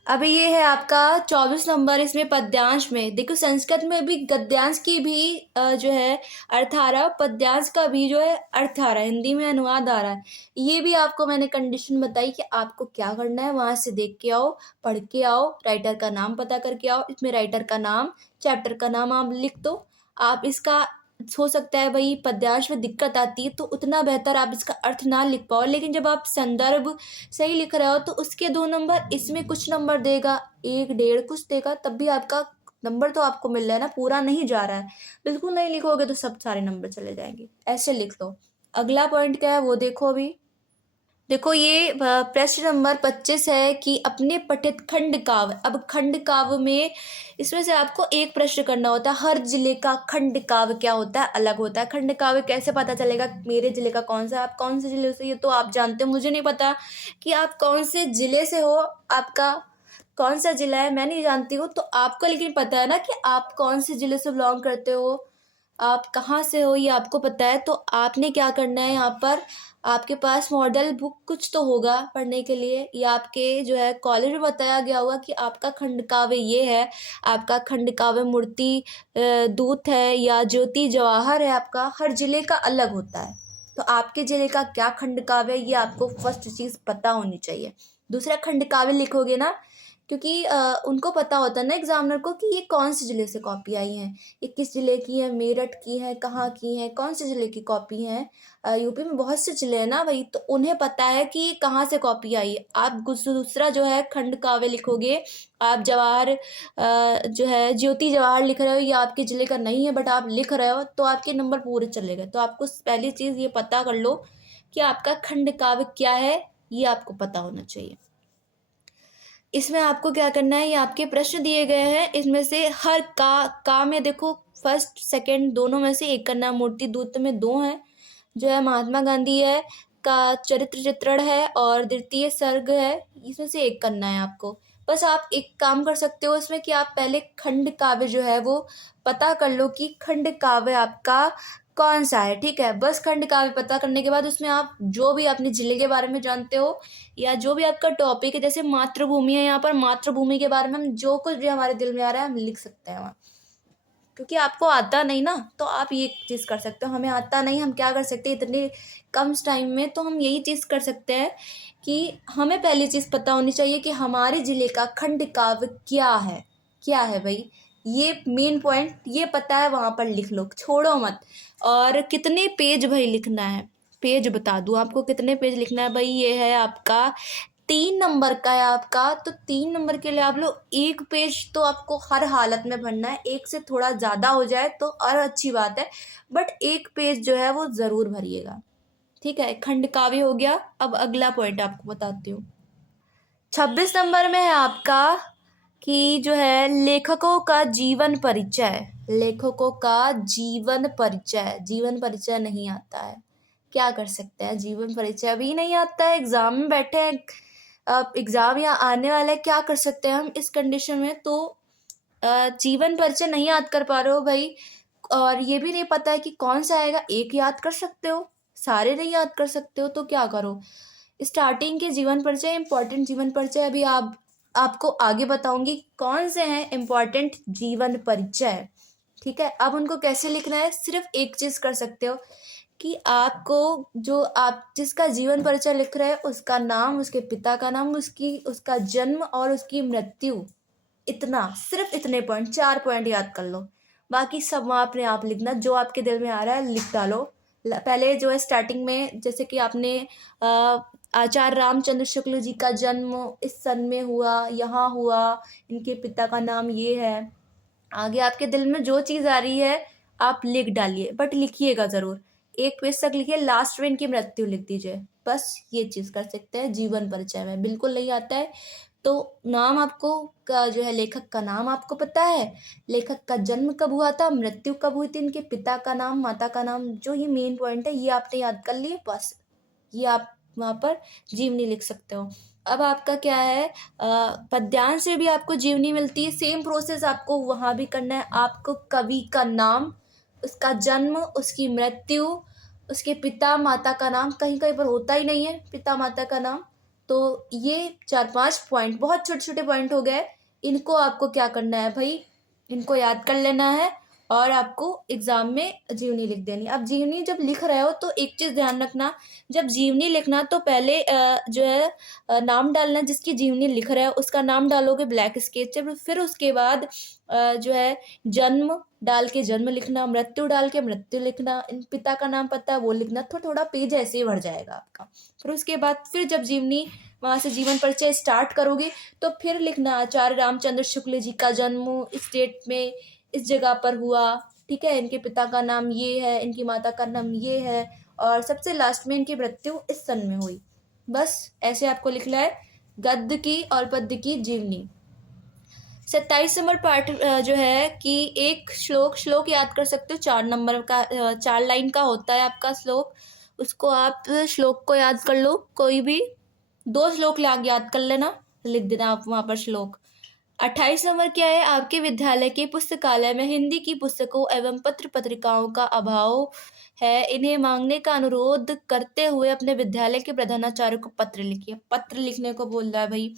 अब ये है आपका 24 नंबर, इसमें पद्यांश में देखो, संस्कृत में भी गद्यांश की भी जो है अर्थ आ रहा है, पद्यांश का भी जो है अर्थ आ रहा है, हिंदी में अनुवाद आ रहा है। ये भी आपको मैंने कंडीशन बताई कि आपको क्या करना है, वहां से देख के आओ, पढ़ के आओ, राइटर का नाम पता करके आओ, इसमें राइटर का नाम चैप्टर का नाम आप लिख दो। आप इसका, हो सकता है भाई पद्यांश में दिक्कत आती है तो उतना बेहतर आप इसका अर्थ ना लिख पाओ, लेकिन जब आप संदर्भ सही लिख रहे हो तो उसके 2 नंबर, इसमें कुछ नंबर देगा, 1 1.5 कुछ देगा, तब भी आपका नंबर तो आपको मिल रहा है ना, पूरा नहीं जा रहा है। बिल्कुल नहीं लिखोगे तो सब सारे नंबर चले जाएंगे, ऐसे लिख लो। अगला पॉइंट क्या है वो देखो अभी। देखो ये प्रश्न नंबर 25 है कि अपने पठित खंड काव्य। अब खंड काव्य में इसमें से आपको एक प्रश्न करना होता है, हर जिले का खंड काव्य क्या होता है, अलग होता है। खंड काव्य कैसे पता चलेगा मेरे जिले का कौन सा, आप कौन से जिले से, ये तो आप जानते हो, मुझे नहीं पता कि आप कौन से जिले से हो, आपका कौन सा जिला है मैं नहीं जानती हूँ, तो आपको लेकिन पता है ना कि आप कौन से जिले से बिलोंग करते हो, आप कहाँ से हो, ये आपको पता है। तो आपने क्या करना है, यहाँ पर आपके पास मॉडल बुक कुछ तो होगा पढ़ने के लिए, या आपके जो है कॉलेज में बताया गया होगा कि आपका खंड काव्य ये है, आपका खंड काव्य मूर्ति दूत है या ज्योति जवाहर है, आपका हर जिले का अलग होता है। तो आपके जिले का क्या खंड काव्य है ये आपको फर्स्ट चीज़ पता होनी चाहिए। दूसरा, खंड काव्य लिखोगे ना, क्योंकि उनको पता होता है ना एग्जामिनर को कि ये कौन से ज़िले से कॉपी आई हैं, ये किस ज़िले की है, मेरठ की है, कहाँ की है, कौन से ज़िले की कॉपी है। यूपी में बहुत से ज़िले हैं ना भाई, तो उन्हें पता है कि ये कहाँ से कॉपी आई है। आप दूसरा जो है खंड काव्य लिखोगे, आप जवाहर जो है ज्योति जवाहर लिख रहे हो, ये आपके ज़िले का नहीं है बट आप लिख रहे हो, तो आपके नंबर पूरे चले गए। तो आपको पहली चीज़ ये पता कर लो कि आपका खंड काव्य क्या है, ये आपको पता होना चाहिए। इसमें आपको क्या करना है, ये आपके प्रश्न दिए गए हैं, इसमें से हर का में देखो फर्स्ट सेकंड दोनों में से एक करना है। मूर्ति दूत में 2 हैं, जो है महात्मा गांधी है का चरित्र चित्रण है, और द्वितीय सर्ग है, इसमें से एक करना है आपको। बस आप एक काम कर सकते हो इसमें कि आप पहले खंड काव्य जो है वो पता कर लो कि खंड काव्य आपका कौन सा है, ठीक है। बस खंड काव्य पता करने के बाद उसमें आप जो भी अपने जिले के बारे में जानते हो या जो भी आपका टॉपिक है, जैसे मातृभूमि है, यहाँ पर मातृभूमि के बारे में हम जो कुछ भी हमारे दिल में आ रहा है हम लिख सकते हैं वहाँ, क्योंकि आपको आता नहीं ना, तो आप ये चीज़ कर सकते हो। हमें आता नहीं, हम क्या कर सकते हैं इतने कम टाइम में, तो हम यही चीज़ कर सकते हैं कि हमें पहली चीज़ पता होनी चाहिए कि हमारे ज़िले का खंड काव्य क्या है, क्या है भाई, ये मेन पॉइंट ये पता है, वहाँ पर लिख लो, छोड़ो मत। और कितने पेज भाई लिखना है, पेज बता दूँ आपको कितने पेज लिखना है भाई। ये है आपका 3 नंबर का है आपका, तो 3 नंबर के लिए आप लोग 1 पेज तो आपको हर हालत में भरना है, एक से थोड़ा ज़्यादा हो जाए तो और अच्छी बात है, बट 1 पेज जो है वो ज़रूर भरिएगा, ठीक है। खंड काव्य हो गया। अब अगला पॉइंट आपको बताती हूँ। 26 नंबर में है आपका कि जो है लेखकों का जीवन परिचय। लेखकों का जीवन परिचय। जीवन परिचय नहीं आता है, क्या कर सकते हैं? जीवन परिचय भी नहीं आता है, एग्जाम में बैठे हैं, अब एग्जाम यहाँ आने वाला है, क्या कर सकते हैं हम इस कंडीशन में? तो जीवन परिचय नहीं याद कर पा रहे हो भाई, और ये भी नहीं पता है कि कौन सा आएगा। एक याद कर सकते हो, सारे नहीं याद कर सकते हो, तो क्या करो? स्टार्टिंग के जीवन परिचय, इंपॉर्टेंट जीवन परिचय अभी आपको आगे बताऊंगी कौन से हैं इंपॉर्टेंट जीवन परिचय। ठीक है, अब उनको कैसे लिखना है? सिर्फ एक चीज कर सकते हो कि आपको जो आप जिसका जीवन परिचय लिख रहे हैं उसका नाम, उसके पिता का नाम, उसका जन्म और उसकी मृत्यु, इतना, सिर्फ इतने पॉइंट, 4 पॉइंट याद कर लो। बाकी सब वहाँ अपने आप लिखना, जो आपके दिल में आ रहा है लिख डालो। पहले जो है स्टार्टिंग में, जैसे कि आपने आचार्य रामचंद्र शुक्ल जी का जन्म इस सन में हुआ, यहाँ हुआ, इनके पिता का नाम ये है। आगे आपके दिल में जो चीज़ आ रही है आप लिख डालिए, बट लिखिएगा ज़रूर, एक पेज तक लिखिए, लास्ट में इनकी मृत्यु लिख दीजिए। बस ये चीज़ कर सकते हैं जीवन परिचय में। बिल्कुल नहीं आता है तो नाम आपको का जो है, लेखक का नाम आपको पता है, लेखक का जन्म कब हुआ था, मृत्यु कब हुई थी, इनके पिता का नाम, माता का नाम, जो ये मेन पॉइंट है ये आपने याद कर लिए, बस ये आप वहाँ पर जीवनी लिख सकते हो। अब आपका क्या है, पद्यांश से भी आपको जीवनी मिलती है, सेम प्रोसेस आपको वहाँ भी करना है। आपको कवि का नाम, उसका जन्म, उसकी मृत्यु, उसके पिता माता का नाम, कहीं कहीं पर होता ही नहीं है पिता माता का नाम। तो ये 4-5 पॉइंट, बहुत छोटे छोटे पॉइंट हो गए, इनको आपको क्या करना है भाई, इनको याद कर लेना है और आपको एग्जाम में जीवनी लिख देनी। अब जीवनी जब लिख रहे हो तो एक चीज़ ध्यान रखना, जब जीवनी लिखना तो पहले जो है नाम डालना, जिसकी जीवनी लिख रहे हो उसका नाम डालोगे ब्लैक स्केच से, फिर उसके बाद जो है जन्म डाल के जन्म लिखना, मृत्यु डाल के मृत्यु लिखना, इन पिता का नाम पता है वो लिखना, थोड़ा थोड़ा पेज ऐसे ही भर जाएगा आपका। फिर उसके बाद फिर जब जीवनी वहाँ से जीवन परिचय स्टार्ट करोगे तो फिर लिखना आचार्य रामचंद्र शुक्ल जी का जन्म इस डेट में इस जगह पर हुआ, ठीक है, इनके पिता का नाम ये है, इनकी माता का नाम ये है, और सबसे लास्ट में इनकी मृत्यु इस सन में हुई। बस ऐसे आपको लिखना है गद्य की और पद्य की जीवनी। 27 नंबर पार्ट जो है कि एक श्लोक याद कर सकते हो, 4 नंबर का, 4 लाइन का होता है आपका श्लोक, उसको आप श्लोक को याद कर लो, कोई भी 2 श्लोक याद कर लेना, लिख देना आप वहाँ पर श्लोक। 28 नंबर क्या है, आपके विद्यालय के पुस्तकालय में हिंदी की पुस्तकों एवं पत्र पत्रिकाओं का अभाव है, इन्हें मांगने का अनुरोध करते हुए अपने विद्यालय के प्रधानाचार्य को पत्र लिखिए। पत्र लिखने को बोल रहा है भाई,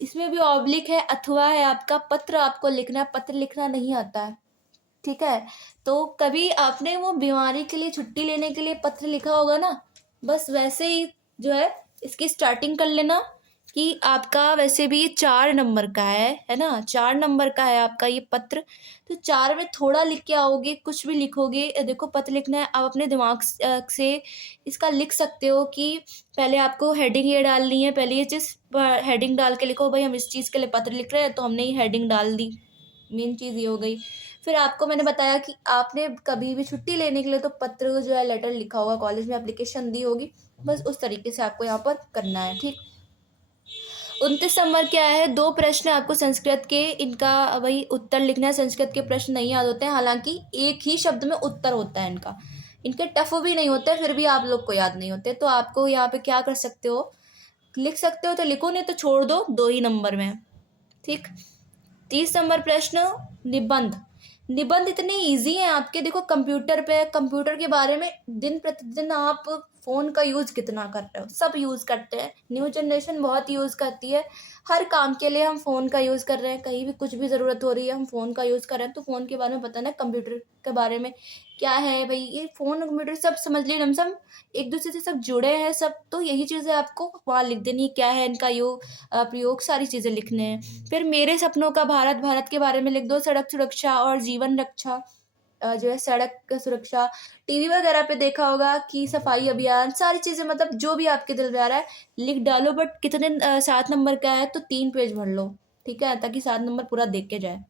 इसमें भी ऑब्लिक है, अथवा है आपका, पत्र आपको लिखना है, पत्र लिखना नहीं आता है, ठीक है। तो कभी आपने वो बीमारी के लिए छुट्टी लेने के लिए पत्र लिखा होगा ना, बस वैसे ही जो है इसकी स्टार्टिंग कर लेना कि आपका वैसे भी 4 नंबर का है ना, 4 नंबर का है आपका ये पत्र। तो 4 में थोड़ा लिख के आओगे, कुछ भी लिखोगे, देखो पत्र लिखना है, आप अपने दिमाग से इसका लिख सकते हो कि पहले आपको हेडिंग ये डालनी है, पहले ये चीज़ हेडिंग डाल के लिखो भाई हम इस चीज़ के लिए पत्र लिख रहे हैं, तो हमने ये हेडिंग डाल दी, मेन चीज़ ये हो गई। फिर आपको मैंने बताया कि आपने कभी भी छुट्टी लेने के लिए तो पत्र जो है लेटर लिखा होगा, कॉलेज में एप्लीकेशन दी होगी, बस उस तरीके से आपको यहाँ पर करना है, ठीक। 29 नंबर क्या है, 2 प्रश्न आपको संस्कृत के, इनका वही उत्तर लिखना है। संस्कृत के प्रश्न नहीं याद होते हैं, हालांकि एक ही शब्द में उत्तर होता है इनका, इनके टफ भी नहीं होते, फिर भी आप लोग को याद नहीं होते। तो आपको यहाँ पे क्या कर सकते हो, लिख सकते हो तो लिखो, नहीं तो छोड़ दो, 2 ही नंबर में, ठीक। 30 नंबर प्रश्न, निबंध। निबंध इतने इजी हैं आपके, देखो कंप्यूटर पे, कंप्यूटर के बारे में दिन प्रतिदिन आप फ़ोन का यूज़ कितना कर रहे हो, सब यूज़ करते हैं, न्यू जनरेशन बहुत यूज़ करती है, हर काम के लिए हम फ़ोन का यूज़ कर रहे हैं, कहीं भी कुछ भी ज़रूरत हो रही है हम फ़ोन का यूज़ कर रहे हैं। तो फ़ोन के बारे में बताना, कंप्यूटर के बारे में क्या है भाई, ये फ़ोन कंप्यूटर सब समझ लिए, लमसम एक दूसरे से सब जुड़े हैं सब, तो यही चीज़ें आपको वहाँ लिख देनी, क्या है इनका प्रयोग, सारी चीज़ें लिखने हैं। फिर मेरे सपनों का भारत, भारत के बारे में लिख दो, सड़क सुरक्षा और जीवन रक्षा, जो है सड़क सुरक्षा, टीवी वगैरह पे देखा होगा कि सफाई अभियान, सारी चीज़ें, मतलब जो भी आपके दिल में आ रहा है लिख डालो। बट कितने 7 नंबर का है तो 3 पेज भर लो, ठीक है, ताकि 7 नंबर पूरा देख के जाए।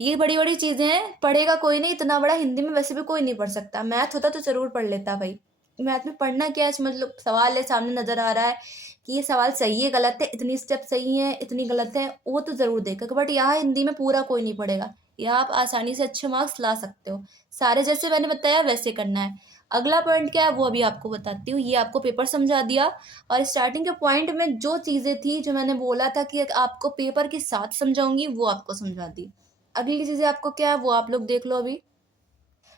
ये बड़ी बड़ी चीज़ें हैं, पढ़ेगा कोई नहीं, इतना बड़ा हिंदी में वैसे भी कोई नहीं पढ़ सकता, मैथ होता तो जरूर पढ़ लेता भाई। मैथ में पढ़ना क्या है, समझ लो, सवाल है सामने नजर आ रहा है कि ये सवाल सही है गलत है, इतनी स्टेप सही है इतनी गलत है, वो तो ज़रूर देखेगा। बट यहाँ हिंदी में पूरा कोई नहीं पढ़ेगा। यहाँ आप आसानी से अच्छे मार्क्स ला सकते हो। सारे जैसे मैंने बताया वैसे करना है। अगला पॉइंट क्या है वो अभी आपको बताती हूँ। ये आपको पेपर समझा दिया, और स्टार्टिंग के पॉइंट में जो चीज़ें थी जो मैंने बोला था कि आपको पेपर के साथ समझाऊंगी, वो आपको समझा दी। अगली चीज़ें आपको क्या है वो आप लोग देख लो अभी।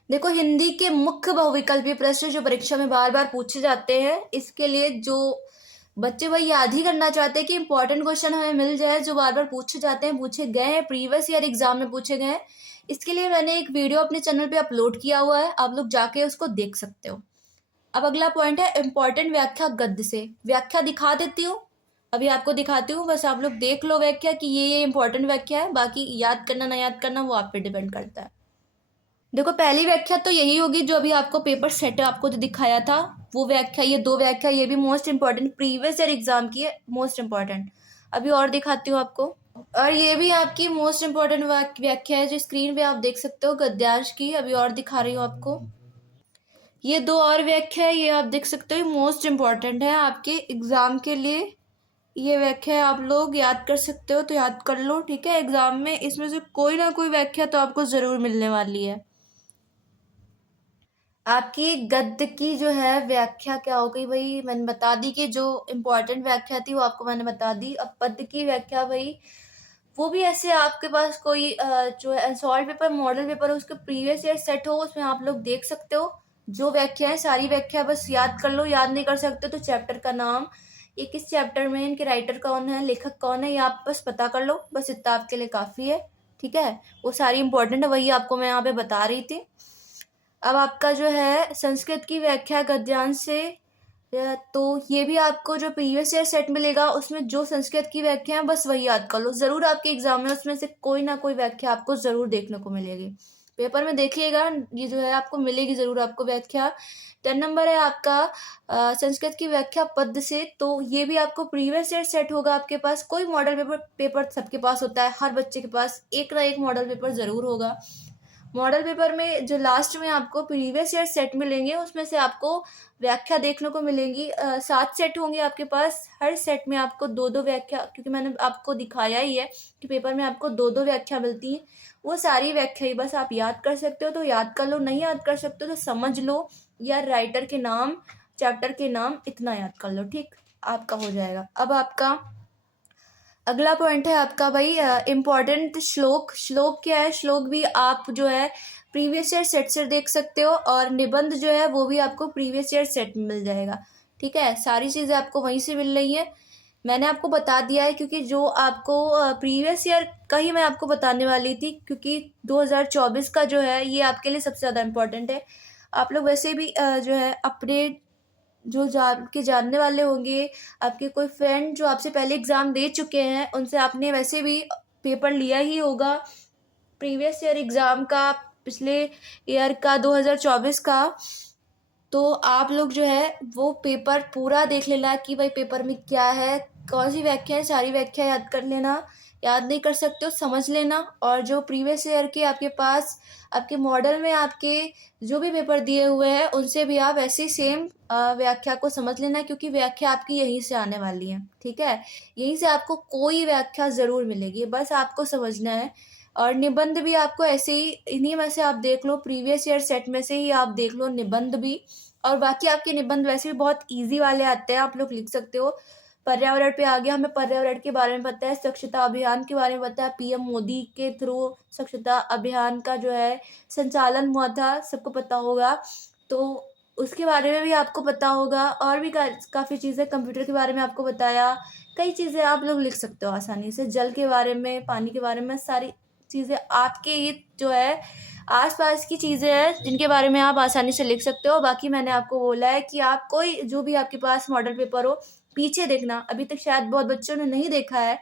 देखो, हिंदी के मुख्य बहुविकल्पीय प्रश्न जो परीक्षा में बार बार पूछे जाते हैं, इसके लिए जो बच्चे वही याद ही करना चाहते हैं कि इंपॉर्टेंट क्वेश्चन हमें मिल जाए जो बार बार पूछे जाते हैं, पूछे गए हैं, प्रीवियस ईयर एग्जाम में पूछे गए हैं। इसके लिए मैंने एक वीडियो अपने चैनल पे अपलोड किया हुआ है, आप लोग जाके उसको देख सकते हो। अब अगला पॉइंट है इंपॉर्टेंट व्याख्या गद्य से। व्याख्या दिखा देती हूँ, अभी आपको दिखाती हूँ, बस आप लोग देख लो व्याख्या कि ये इंपॉर्टेंट व्याख्या है। बाकी याद करना ना याद करना वो आप पे डिपेंड करता है। देखो, पहली व्याख्या तो यही होगी जो अभी आपको पेपर सेट आपको जो दिखाया था वो व्याख्या। ये दो व्याख्या, ये भी most important, previous year exam की है, मोस्ट इंपॉर्टेंट। अभी और दिखाती हूँ आपको। और ये भी आपकी मोस्ट इंपॉर्टेंट व्याख्या है जो स्क्रीन पे आप देख सकते हो गद्यांश की। अभी और दिखा रही हूँ आपको। ये दो और व्याख्या है, ये आप देख सकते हो, मोस्ट इंपॉर्टेंट है आपके एग्जाम के लिए। ये व्याख्या आप लोग याद कर सकते हो तो याद कर लो, ठीक है। एग्जाम में इसमें से कोई ना कोई व्याख्या तो आपको जरूर मिलने वाली है। आपकी गद्य की जो है व्याख्या क्या हो गई भाई, मैंने बता दी कि जो इम्पोर्टेंट व्याख्या थी वो आपको मैंने बता दी। अब पद्य की व्याख्या भाई, वो भी ऐसे आपके पास कोई जो है सॉल्व पेपर मॉडल पेपर उसके प्रीवियस ईयर सेट हो, उसमें आप लोग देख सकते हो जो व्याख्या है। सारी व्याख्या बस याद कर लो, याद नहीं कर सकते तो चैप्टर का नाम, ये किस चैप्टर में, इनके राइटर कौन है, लेखक कौन है, ये आप बस पता कर लो। बस इतना आपके लिए काफ़ी है, ठीक है। वो सारी इंपॉर्टेंट है, वही आपको मैं यहाँ पे बता रही थी। अब आपका जो है संस्कृत की व्याख्या गद्यांश से, तो ये भी आपको जो प्रीवियस ईयर सेट मिलेगा उसमें जो संस्कृत की व्याख्या है बस वही याद कर लो। जरूर आपके एग्जाम में उसमें से कोई ना कोई व्याख्या आपको जरूर देखने को मिलेगी, पेपर में देखिएगा, ये जो है आपको मिलेगी जरूर आपको व्याख्या। 10 नंबर है आपका संस्कृत की व्याख्या पद्य से, तो ये भी आपको प्रीवियस ईयर सेट होगा आपके पास। कोई मॉडल पेपर सबके पास होता है, हर बच्चे के पास एक ना एक मॉडल पेपर जरूर होगा। मॉडल पेपर में जो लास्ट में आपको प्रीवियस ईयर सेट मिलेंगे उसमें से आपको व्याख्या देखने को मिलेंगी। 7 सेट होंगे आपके पास, हर सेट में आपको दो दो व्याख्या, क्योंकि मैंने आपको दिखाया ही है कि पेपर में आपको दो दो व्याख्या मिलती हैं। वो सारी व्याख्या ही बस आप याद कर सकते हो तो याद कर लो, नहीं याद कर सकते हो तो समझ लो, या राइटर के नाम, चैप्टर के नाम, इतना याद कर लो, ठीक, आपका हो जाएगा। अब आपका अगला पॉइंट है आपका भाई इम्पॉर्टेंट श्लोक। श्लोक क्या है, श्लोक भी आप जो है प्रीवियस ईयर सेट से देख सकते हो, और निबंध जो है वो भी आपको प्रीवियस ईयर सेट में मिल जाएगा, ठीक है। सारी चीज़ें आपको वहीं से मिल रही हैं, मैंने आपको बता दिया है, क्योंकि जो आपको प्रीवियस ईयर का ही मैं आपको बताने वाली थी, क्योंकि 2024 का जो है ये आपके लिए सबसे ज़्यादा इम्पोर्टेंट है। आप लोग वैसे भी जो है अपने जो जानने वाले होंगे, आपके कोई फ्रेंड जो आपसे पहले एग्ज़ाम दे चुके हैं, उनसे आपने वैसे भी पेपर लिया ही होगा प्रीवियस ईयर एग्ज़ाम का, पिछले ईयर का 2024 का। तो आप लोग जो है वो पेपर पूरा देख लेना कि भाई पेपर में क्या है, कौन सी व्याख्या है, सारी व्याख्या याद कर लेना। याद नहीं कर सकते हो समझ लेना, और जो प्रीवियस ईयर के आपके पास आपके मॉडल में आपके जो भी पेपर दिए हुए हैं उनसे भी आप ऐसे सेम व्याख्या को समझ लेना, क्योंकि व्याख्या आपकी यहीं से आने वाली है, ठीक है। यहीं से आपको कोई व्याख्या ज़रूर मिलेगी, बस आपको समझना है। और निबंध भी आपको ऐसे ही इन्हीं में से आप देख लो, प्रीवियस ईयर सेट में से ही आप देख लो निबंध भी। और बाकी आपके निबंध वैसे भी बहुत इजी वाले आते हैं, आप लोग लिख सकते हो। पर्यावरण पे आ गया, हमें पर्यावरण के बारे में पता है, स्वच्छता अभियान के बारे में पता है, पीएम मोदी के थ्रू स्वच्छता अभियान का जो है संचालन हुआ था, सबको पता होगा, तो उसके बारे में भी आपको पता होगा। और भी काफ़ी चीज़ें, कंप्यूटर के बारे में आपको बताया, कई चीज़ें आप लोग लिख सकते हो आसानी से, जल के बारे में, पानी के बारे में, सारी चीज़ें आपके ये जो है आसपास की चीज़ें हैं जिनके बारे में आप आसानी से लिख सकते हो। बाकी मैंने आपको बोला है कि आप कोई जो भी आपके पास मॉडल पेपर हो, पीछे देखना, अभी तक शायद बहुत बच्चों ने नहीं देखा है,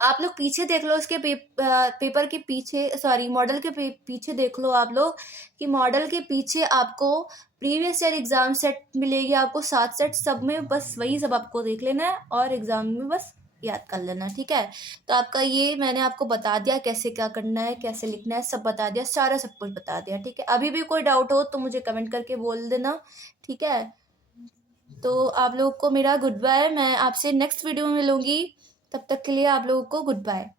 आप लोग पीछे देख लो, उसके पेपर के पीछे, सॉरी मॉडल के पीछे देख लो आप लोग, कि मॉडल के पीछे आपको प्रीवियस ईयर एग्जाम सेट मिलेगी, आपको 7 सेट, सब में बस वही सब आपको देख लेना है और एग्जाम में बस याद कर लेना, ठीक है। तो आपका ये मैंने आपको बता दिया कैसे क्या करना है, कैसे लिखना है, सब बता दिया, सारा सब कुछ बता दिया, ठीक है। अभी भी कोई डाउट हो तो मुझे कमेंट करके बोल देना, ठीक है। तो आप लोगों को मेरा गुड बाय। मैं आपसे नेक्स्ट वीडियो में मिलूँगी, तब तक के लिए आप लोगों को गुड बाय।